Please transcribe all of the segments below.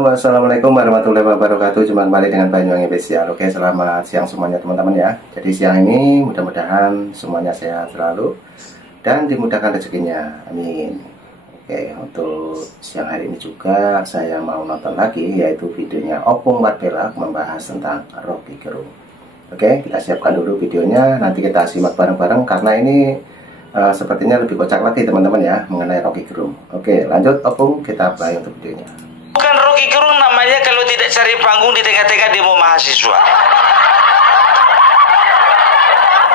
Halo, assalamualaikum warahmatullahi wabarakatuh. Jumpa kembali dengan Banyuwangi Spesial. Oke, selamat siang semuanya teman-teman ya. Jadi siang ini mudah-mudahan semuanya sehat selalu dan dimudahkan rezekinya. Amin. Oke, untuk siang hari ini juga saya mau nonton lagi, yaitu videonya Opung Wardbela membahas tentang Rocky Gerung. Oke, kita siapkan dulu videonya. Nanti kita simak bareng-bareng karena ini sepertinya lebih kocak lagi teman-teman ya mengenai Rocky Gerung. Oke, lanjut Opung, kita play untuk videonya. Bukan Rocky Gerung namanya kalau tidak cari panggung di tengah-tengah demo mahasiswa.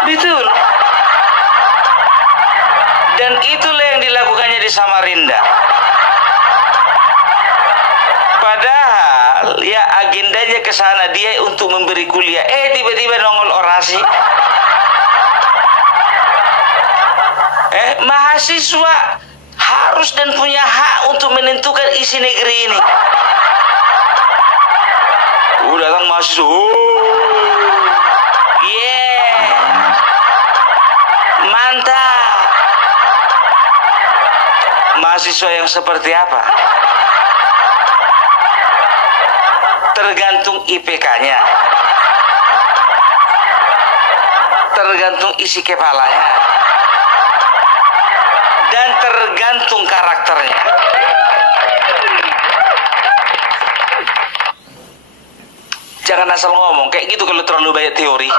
Betul. Dan itulah yang dilakukannya di Samarinda. Padahal ya agendanya ke sana dia untuk memberi kuliah. Tiba-tiba nongol orasi. Mahasiswa harus dan punya hak untuk menentukan isi negeri ini. Datang mahasiswa, mantap. Mahasiswa yang seperti apa? Tergantung IPK-nya, tergantung isi kepalanya, dan tergantung karakternya. Jangan asal ngomong kayak gitu kalau terlalu banyak teori.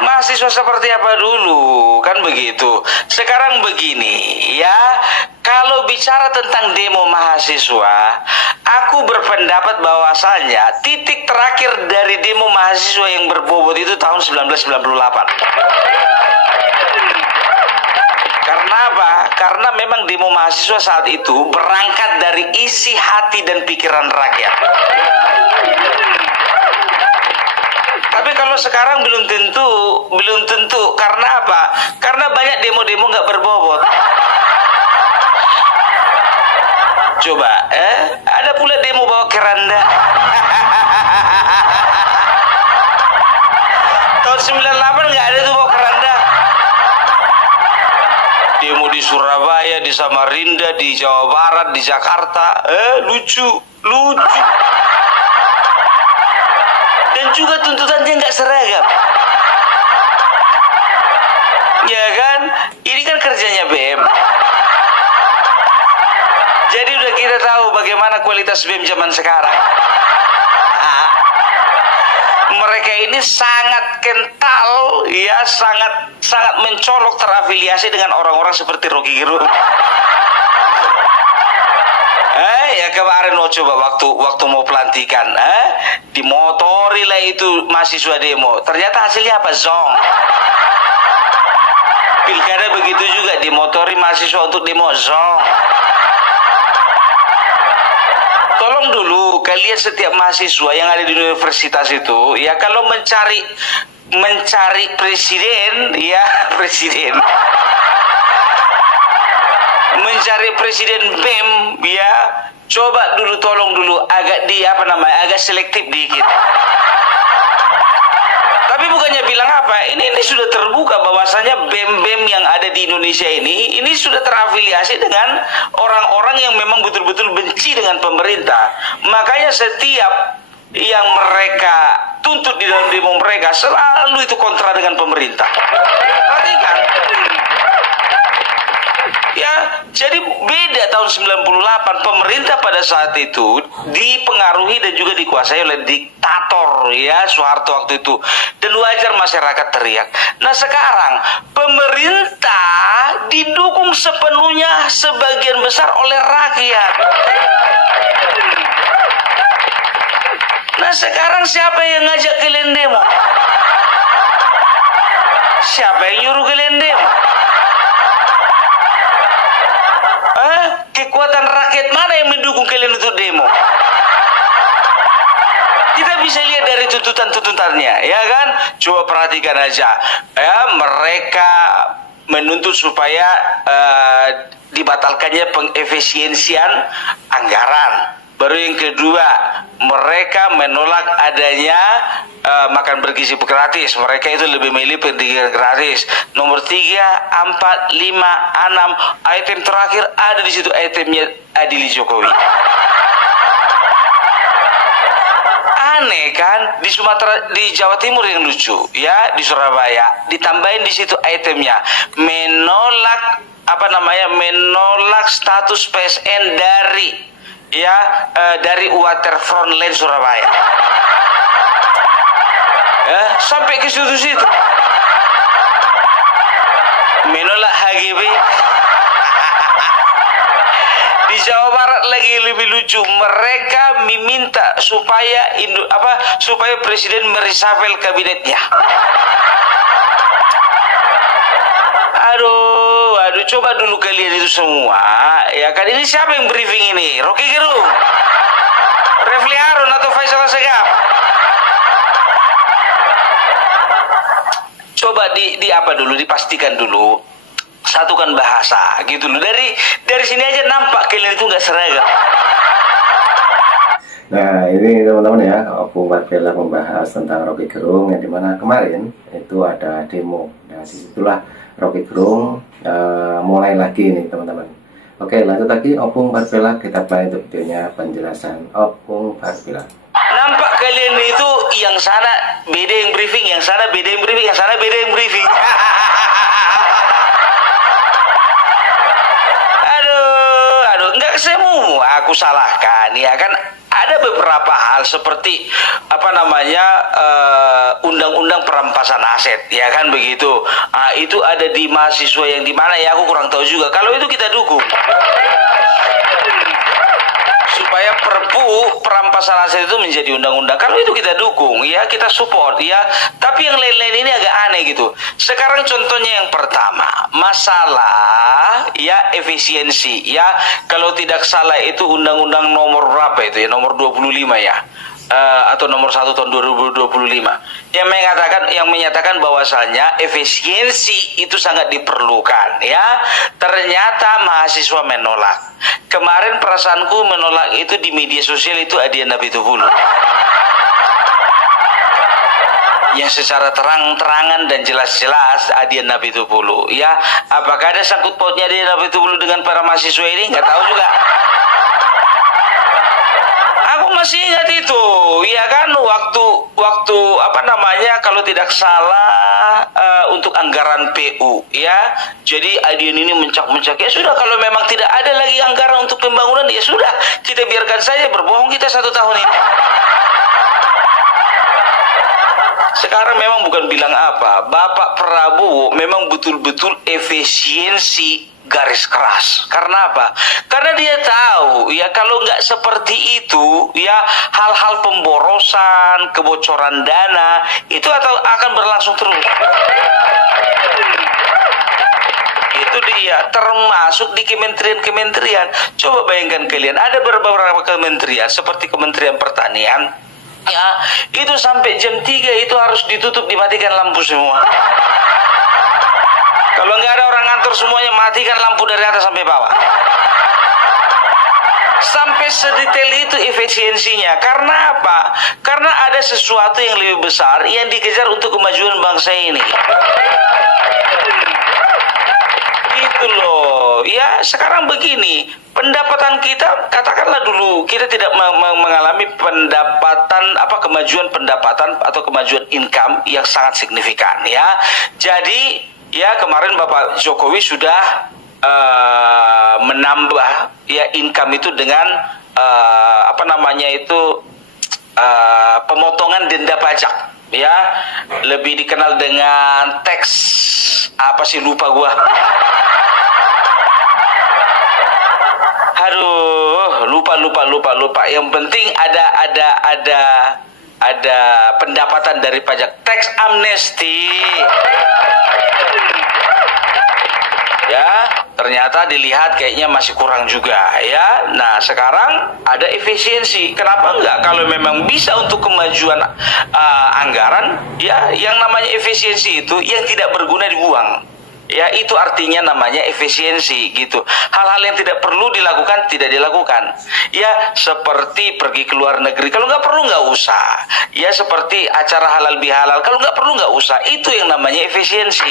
Mahasiswa seperti apa dulu, kan begitu. Sekarang begini ya, kalau bicara tentang demo mahasiswa, aku berpendapat bahwasanya titik terakhir dari demo mahasiswa yang berbobot itu tahun 1998. Karena apa? Karena memang demo mahasiswa saat itu berangkat dari isi hati dan pikiran rakyat. Tapi kalau sekarang belum tentu. Karena apa? Karena banyak demo-demo nggak berbobot. Coba, ada pula demo bawa keranda. Tahun 98 nggak ada tuh bawa keranda. Demo di Surabaya, di Samarinda, di Jawa Barat, di Jakarta, lucu. Dan juga tuntutannya nggak seragam, ya kan? Ini kan kerjanya BM. Jadi udah kita tahu bagaimana kualitas BM zaman sekarang. Mereka ini sangat kental, ya sangat mencolok terafiliasi dengan orang-orang seperti Rocky Gerung. Ya kemarin mau coba waktu mau pelantikan, dimotori lah itu mahasiswa demo. Ternyata hasilnya apa? Zong. Pilkada begitu juga, dimotori mahasiswa untuk demo, zong. Tolong dulu kalian setiap mahasiswa yang ada di universitas itu, ya kalau mencari presiden, ya presiden. Mencari presiden BEM, ya coba dulu, tolong dulu agak agak selektif dikit. Tapi bukannya bilang apa, ini sudah terbuka bahwasanya BEM-BEM yang ada di Indonesia ini sudah terafiliasi dengan orang-orang yang memang betul-betul benci dengan pemerintah. Makanya setiap yang mereka tuntut di dalam demo mereka selalu itu kontra dengan pemerintah. Perhatikan. Ya, jadi beda tahun 98. Pemerintah pada saat itu dipengaruhi dan juga dikuasai oleh diktator, ya, Soeharto waktu itu. Dan wajar masyarakat teriak. Nah sekarang pemerintah didukung sepenuhnya sebagian besar oleh rakyat. Nah sekarang siapa yang ngajak kalian demo? Siapa yang nyuruh kalian demo? Kekuatan rakyat mana yang mendukung kalian untuk demo? Kita bisa lihat dari tuntutannya, ya kan? Coba perhatikan aja, ya, mereka menuntut supaya dibatalkannya pengefisiensian anggaran. Baru yang kedua, mereka menolak adanya makan bergizi gratis. Mereka itu lebih milih pendidikan gratis. Nomor 3, 4, 5, 6 item terakhir ada di situ itemnya Adili Jokowi. Aneh kan, di Sumatera, di Jawa Timur yang lucu ya, di Surabaya ditambahin di situ itemnya menolak menolak status PSN dari Waterfront Land Surabaya. Sampai ke situ menolak HGB. Di Jawa Barat lagi lebih lucu, mereka meminta supaya presiden mereshuffle kabinetnya. Aduh, coba dulu kalian itu semua, ya kan, ini siapa yang briefing ini? Rocky Gerung, Refli Harun atau Faisal Asegaf? Coba dipastikan dulu, satukan bahasa gitu loh. Dari sini aja nampak kalian itu nggak seragam. Nah, ini teman-teman ya, Opung Barbella membahas tentang Rocky Gerung, yang dimana kemarin itu ada demo. Nah, disitulah Rocky Gerung mulai lagi nih teman-teman. Oke, lanjut lagi Opung Barbella, kita play untuk videonya penjelasan Opung Barbella. Nampak kalian itu yang sana beda yang briefing, yang sana beda yang briefing, yang sana beda yang briefing. Aduh, enggak semua aku salahkan, ya kan. Ada beberapa hal seperti undang-undang perampasan aset, ya kan begitu. Itu ada di mahasiswa yang di mana ya, aku kurang tahu juga. Kalau itu kita dukung. Supaya perpu perampasan aset itu menjadi undang-undang. Kalau itu kita dukung, ya kita support, ya. Tapi yang lain-lain ini agak aneh gitu. Sekarang contohnya yang pertama, masalah ya efisiensi, ya. Kalau tidak salah itu undang-undang nomor berapa itu ya, nomor 25 ya. Atau nomor 1 tahun 2025 yang menyatakan bahwasanya efisiensi itu sangat diperlukan, ya. Ternyata mahasiswa menolak. Kemarin perasaanku menolak itu di media sosial itu Adian Napitupulu, yang secara terang-terangan dan jelas-jelas Adian Napitupulu, ya. Apakah ada sangkut pautnya Adian Napitupulu dengan para mahasiswa ini? Nggak tahu juga. Aku masih ingat itu, ya kan, waktu kalau tidak salah untuk anggaran PU, ya. Jadi Adian ini mencak-mencak, ya sudah, kalau memang tidak ada lagi anggaran untuk pembangunan, ya sudah, kita biarkan saja berbohong kita 1 tahun ini. Sekarang memang bukan bilang apa, Bapak Prabowo memang betul-betul efisiensi garis keras. Karena apa? Karena dia tahu, ya, kalau nggak seperti itu, ya, hal-hal pemborosan, kebocoran dana itu akan berlangsung terus. Itu dia, termasuk di kementerian-kementerian. Coba bayangkan kalian, ada beberapa kementerian seperti Kementerian Pertanian, ya, itu sampai jam 3 itu harus ditutup, dimatikan lampu semua. Kalau nggak ada orang ngantor, semuanya matikan lampu dari atas sampai bawah. Sampai sedetail itu efisiensinya. Karena apa? Karena ada sesuatu yang lebih besar yang dikejar untuk kemajuan bangsa ini. Itu loh. Ya, sekarang begini. Pendapatan kita, katakanlah dulu kita tidak mengalami kemajuan pendapatan atau kemajuan income yang sangat signifikan, ya. Jadi, ya, kemarin Bapak Jokowi sudah menambah, ya, income itu dengan pemotongan denda pajak, ya, lebih dikenal dengan tax lupa gua. Aduh, lupa. Yang penting ada pendapatan dari pajak, tax amnesty. Ya, ternyata dilihat kayaknya masih kurang juga, ya. Nah, sekarang ada efisiensi. Kenapa enggak? Kalau memang bisa untuk kemajuan anggaran, ya, yang namanya efisiensi itu yang tidak berguna dibuang. Ya, itu artinya namanya efisiensi gitu. Hal-hal yang tidak perlu dilakukan tidak dilakukan. Ya, seperti pergi ke luar negeri, kalau nggak perlu nggak usah. Ya, seperti acara halal bihalal, kalau nggak perlu nggak usah. Itu yang namanya efisiensi.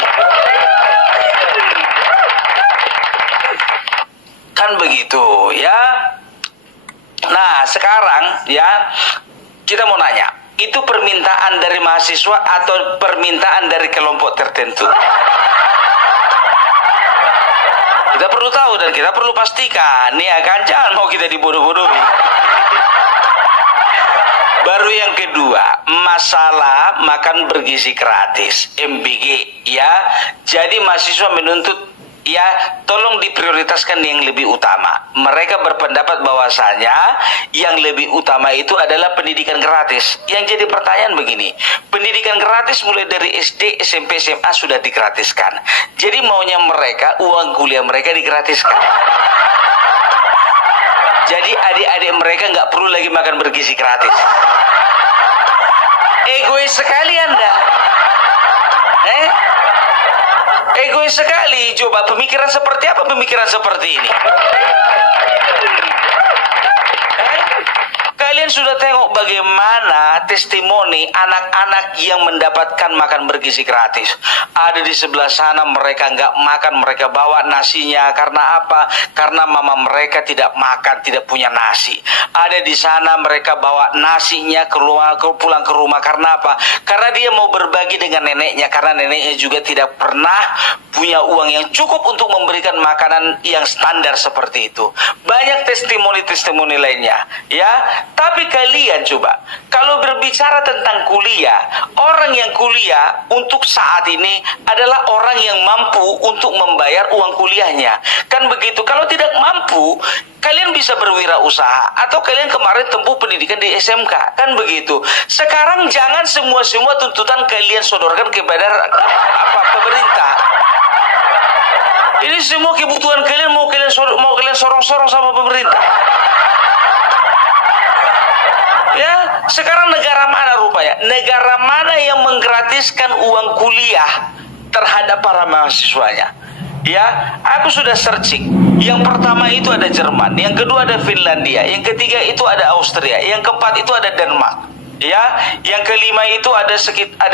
Kan begitu ya. Nah, sekarang ya kita mau nanya, itu permintaan dari mahasiswa atau permintaan dari kelompok tertentu? Kita perlu tahu dan kita perlu pastikan, ya kan? Jangan mau kita dibodoh-bodohi. Baru yang kedua, masalah makan bergizi gratis, MBG, ya. Jadi mahasiswa menuntut, ya, tolong diprioritaskan yang lebih utama. Mereka berpendapat bahwasanya yang lebih utama itu adalah pendidikan gratis. Yang jadi pertanyaan begini, pendidikan gratis mulai dari SD, SMP, SMA sudah digratiskan. Jadi maunya mereka, uang kuliah mereka digratiskan. Jadi adik-adik mereka nggak perlu lagi makan bergizi gratis. Egois sekali Anda. Egois sekali. Coba pemikiran seperti apa pemikiran seperti ini? Kalian sudah tengok bagaimana testimoni anak-anak yang mendapatkan makan bergizi gratis. Ada di sebelah sana mereka nggak makan, mereka bawa nasinya. Karena apa? Karena mama mereka tidak makan, tidak punya nasi. Ada di sana mereka bawa nasinya pulang ke rumah. Karena apa? Karena dia mau berbagi dengan neneknya. Karena neneknya juga tidak pernah punya uang yang cukup untuk memberikan makanan yang standar seperti itu. Banyak testimoni-testimoni lainnya, ya. Tapi kalian coba, kalau berbicara tentang kuliah, orang yang kuliah untuk saat ini adalah orang yang mampu untuk membayar uang kuliahnya. Kan begitu. Kalau tidak mampu, kalian bisa berwirausaha atau kalian kemarin tempuh pendidikan di SMK. Kan begitu. Sekarang jangan semua tuntutan kalian sodorkan kepada pemerintah. Ini semua kebutuhan kalian mau kalian sorong-sorong sama pemerintah. Ya, sekarang negara mana rupanya? Negara mana yang menggratiskan uang kuliah terhadap para mahasiswanya? Ya, aku sudah searching. Yang pertama itu ada Jerman, yang kedua ada Finlandia, yang ketiga itu ada Austria, yang keempat itu ada Denmark. Ya, yang kelima itu ada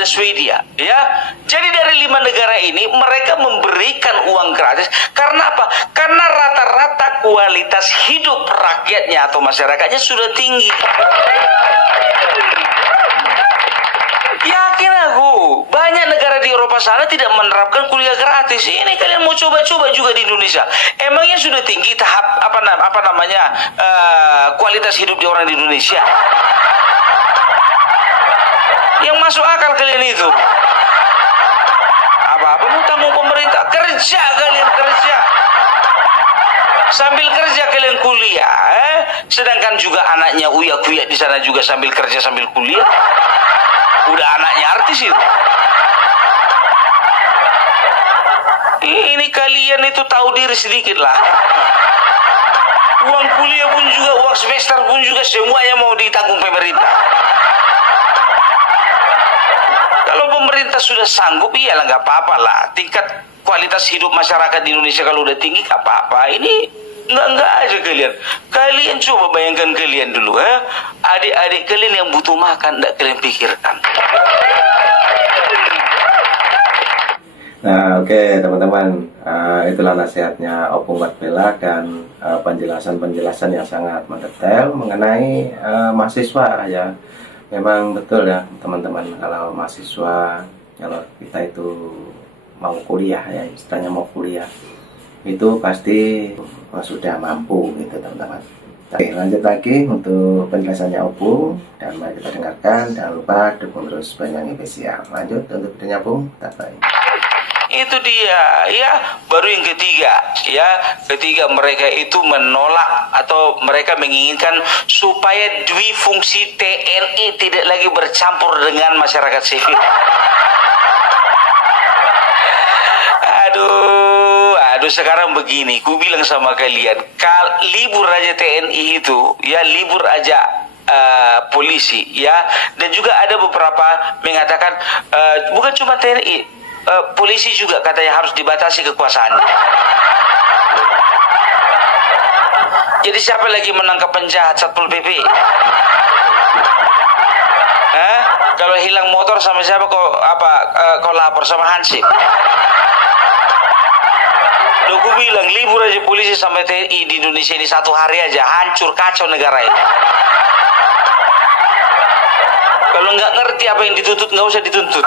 Swedia. Ya, jadi dari 5 negara ini mereka memberikan uang gratis. Karena apa? Karena rata-rata kualitas hidup rakyatnya atau masyarakatnya sudah tinggi. Yakin aku, banyak negara di Eropa sana tidak menerapkan kuliah gratis. Ini kalian mau coba-coba juga di Indonesia. Emangnya sudah tinggi tahap kualitas hidup di orang di Indonesia? Yang masuk akal kalian itu apa-apa mau tanggung pemerintah, kerja kalian, kerja sambil kerja kalian kuliah, sedangkan juga anaknya uya-kuya di sana juga sambil kerja sambil kuliah. Udah anaknya artis itu. Ini kalian itu tahu diri sedikit lah. Uang kuliah pun juga, uang semester pun juga semuanya mau ditanggung pemerintah. Kalau pemerintah sudah sanggup, iyalah nggak apa-apa lah. Tingkat kualitas hidup masyarakat di Indonesia kalau udah tinggi nggak apa-apa. Ini nggak aja kalian. Kalian coba bayangkan kalian dulu, adik-adik kalian yang butuh makan, nggak kalian pikirkan. Nah, oke, teman-teman, itulah nasihatnya Opung Bella dan penjelasan-penjelasan yang sangat mendetail mengenai mahasiswa ya. Memang betul ya teman-teman, kalau mahasiswa, kalau kita itu mau kuliah ya, istilahnya mau kuliah, itu pasti sudah mampu gitu teman-teman. Oke, lanjut lagi untuk penjelasannya Opung, dan mari kita dengarkan. Jangan lupa dukung terus Banyuwangi Official. Lanjut untuk videonya Opung, bye. Itu dia, ya. Baru yang ketiga, ya. Ketiga, mereka itu menolak atau mereka menginginkan supaya fungsi TNI tidak lagi bercampur dengan masyarakat sipil. Aduh, sekarang begini, ku bilang sama kalian, libur aja TNI itu, ya, libur aja polisi, ya. Dan juga ada beberapa mengatakan bukan cuma TNI. polisi juga katanya harus dibatasi kekuasaannya. Jadi siapa lagi menangkap penjahat Satpol PP? Kalau hilang motor sama siapa kau lapor sama Hansip? Loh, gue bilang libur aja polisi sampai TNI di Indonesia ini 1 hari aja hancur kacau negara ini. Kalau nggak ngerti apa yang dituntut nggak usah dituntut.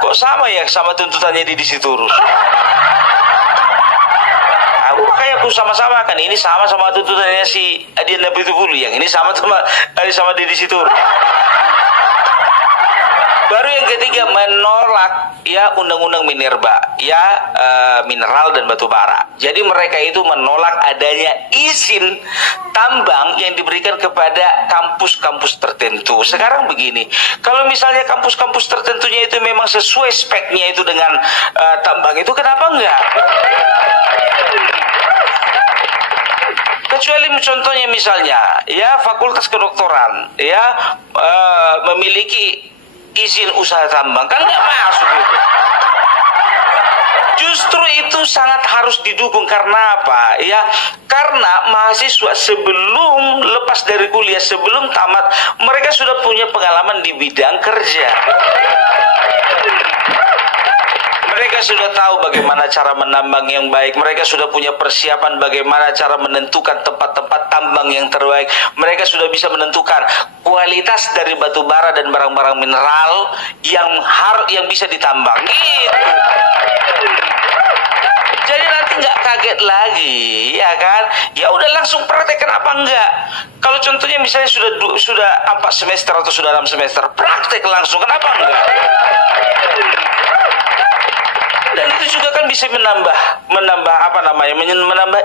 Kok sama ya sama tuntutannya di Sitorus? Makanya aku sama-sama kan, ini sama tuntutannya si Adian Napitupulu, yang ini sama di situ. Baru yang ketiga menolak ya undang-undang minerba, ya mineral dan batu bara. Jadi mereka itu menolak adanya izin tambang yang diberikan kepada kampus-kampus tertentu. Sekarang begini, kalau misalnya kampus-kampus tertentunya itu memang sesuai speknya itu dengan tambang itu, kenapa enggak? Kecuali contohnya misalnya ya fakultas kedokteran ya memiliki izin usaha tambang, kan nggak masuk itu. Justru itu sangat harus didukung. Karena apa? Ya karena mahasiswa sebelum lepas dari kuliah, sebelum tamat, mereka sudah punya pengalaman di bidang kerja. Mereka sudah tahu bagaimana cara menambang yang baik. Mereka sudah punya persiapan bagaimana cara menentukan tempat-tempat tambang yang terbaik. Mereka sudah bisa menentukan kualitas dari batu bara dan barang-barang mineral yang bisa ditambang. Gitu. Jadi nanti nggak kaget lagi, ya kan? Ya udah langsung praktek, kenapa enggak? Kalau contohnya misalnya sudah 4 semester atau sudah 6 semester, praktek langsung, kenapa enggak? Dan itu juga kan bisa menambah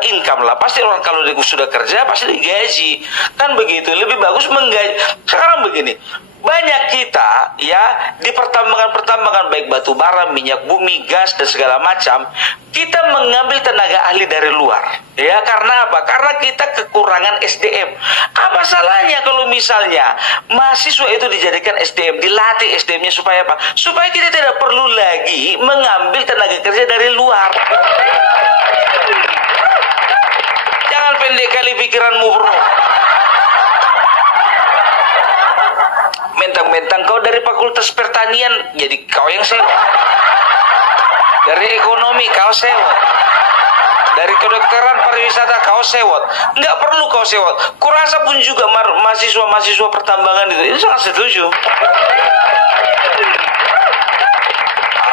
income lah. Pasti orang kalau dia sudah kerja pasti digaji, kan begitu. Lebih bagus menggaji. Sekarang begini, banyak kita ya di pertambangan baik batu bara, minyak bumi, gas dan segala macam, kita mengambil tenaga ahli dari luar. Ya karena apa? Karena kita kekurangan SDM. Apa salahnya kalau misalnya mahasiswa itu dijadikan SDM, dilatih SDM-nya supaya apa? Supaya kita tidak perlu lagi mengambil tenaga kerja dari luar. Jangan pendek kali pikiranmu, bro. Mentang-mentang kau dari fakultas pertanian, jadi kau yang sewa. Dari ekonomi kau sewa. Dari kedokteran pariwisata kau sewot. Nggak perlu kau sewot. Kurasa pun juga mahasiswa pertambangan itu sangat setuju.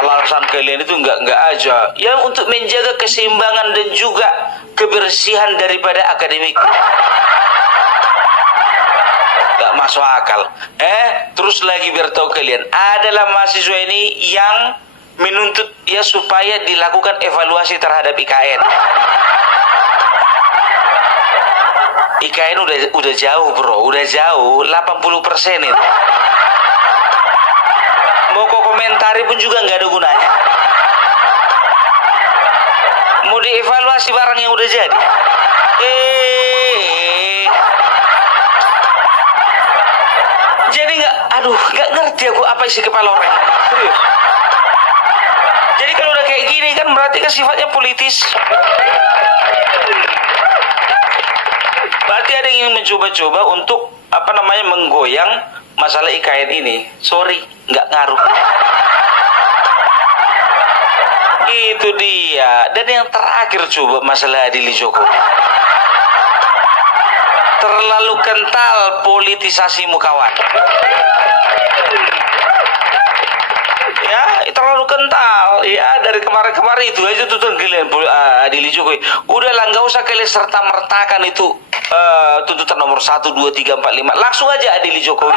Alasan kalian itu nggak aja. Ya untuk menjaga keseimbangan dan juga kebersihan daripada akademik. Nggak masuk akal. Terus lagi biar tahu kalian, adalah mahasiswa ini yang menuntut ya supaya dilakukan evaluasi terhadap IKN. IKN udah jauh, bro, udah jauh 80% itu. Mau kau komentari pun juga nggak ada gunanya. Mau dievaluasi barang yang udah jadi. Jadi nggak ngerti aku apa isi kepala orang. Serius. Jadi kalau udah kayak gini kan berarti kan sifatnya politis. Berarti ada yang ingin mencoba-coba untuk menggoyang masalah IKN ini. Sorry, nggak ngaruh. Itu dia. Dan yang terakhir coba masalah Adili Jokowi. Terlalu kental politisasimu kawan. Ya, terlalu kental. Ya, dari kemarin-kemarin itu aja tuh kalian Adili Jokowi. Udahlah, nggak usah kalian serta-mertakan itu tuntutan nomor 1, 2, 3, 4, 5. Langsung aja Adili Jokowi.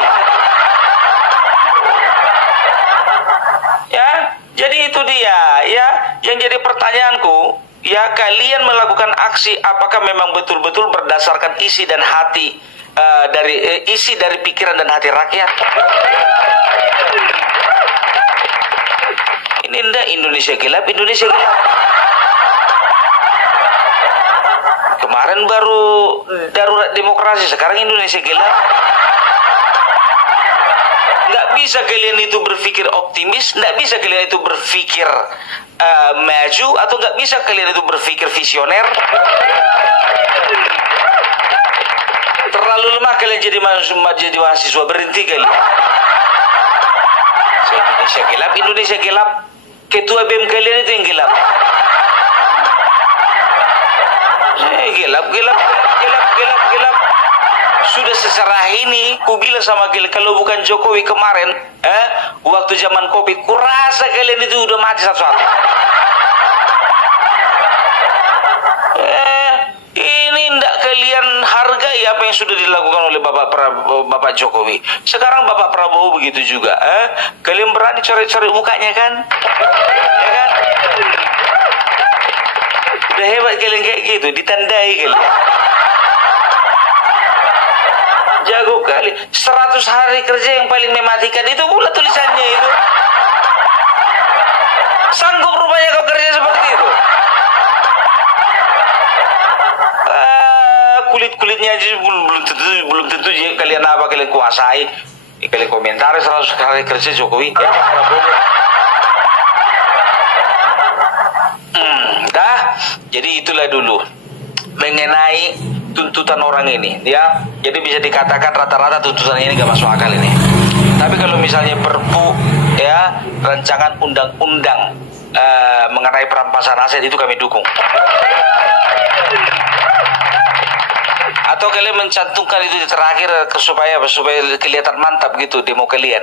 Ya, jadi itu dia. Ya, yang jadi pertanyaanku, ya kalian melakukan aksi apakah memang betul-betul berdasarkan isi dan hati isi dari pikiran dan hati rakyat? Ini enggak Indonesia gelap. Kemarin baru darurat demokrasi, sekarang Indonesia gelap. Nggak bisa kalian itu berpikir optimis, nggak bisa kalian itu berpikir maju, atau nggak bisa kalian itu berpikir visioner. Terlalu lemah kalian jadi mahasiswa, berhenti kalian. Indonesia gelap. Ketua BEM kalian itu yang gelap. Gelap. Sudah secerah ini, ku bilang sama kalian, kalau bukan Jokowi kemarin, waktu zaman Covid, ku rasa kalian itu udah mati satu-satu. Ini ndak kalian hargai apa yang sudah dilakukan oleh Bapak Jokowi. Sekarang Bapak Prabowo begitu juga. Kalian berani cari-cari mukanya kan? Ya kan? Udah hebat kalian kayak gitu, ditandai kalian. Jago kali. 100 hari kerja yang paling mematikan itu pula tulisannya itu. Sanggup rupanya kau kerja seperti itu. Kulit-kulitnya aja belum tentu kalian apa kalian kuasai. Kalian komentari 100 hari kerja Jokowi. Ya, Prabowo. Jadi itulah dulu mengenai tuntutan orang ini, ya. Jadi bisa dikatakan rata-rata tuntutan ini gak masuk akal ini. Tapi kalau misalnya perpu, ya, rancangan undang-undang mengenai perampasan aset, itu kami dukung. Atau kalian mencantumkan itu di terakhir supaya kelihatan mantap gitu demo kalian.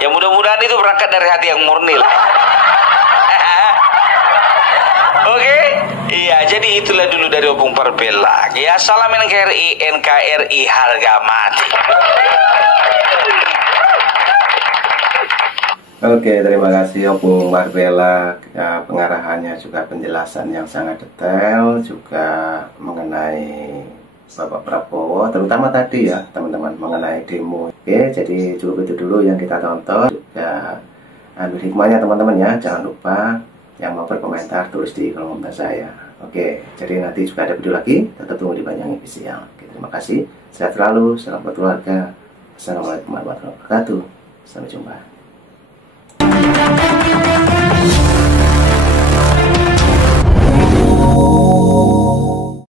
Ya mudah-mudahan itu berangkat dari hati yang murni lah. Oke? Iya, jadi itulah dulu dari Opung Parpela. Ya, salam NKRI harga mati. Oke, terima kasih Opung Parpela, ya, pengarahannya juga penjelasan yang sangat detail juga mengenai Bapak Prabowo, terutama tadi ya teman-teman mengenai demo. Oke, jadi cukup itu dulu yang kita tonton. Juga ambil hikmahnya teman-teman ya, jangan lupa yang mau berkomentar tulis di kolom komentar saya. Oke, jadi nanti juga ada video lagi, tetap tunggu di Banyuwangi Official. Oke, terima kasih, sehat selalu, salam buat keluarga. Assalamualaikum warahmatullahi wabarakatuh, sampai jumpa.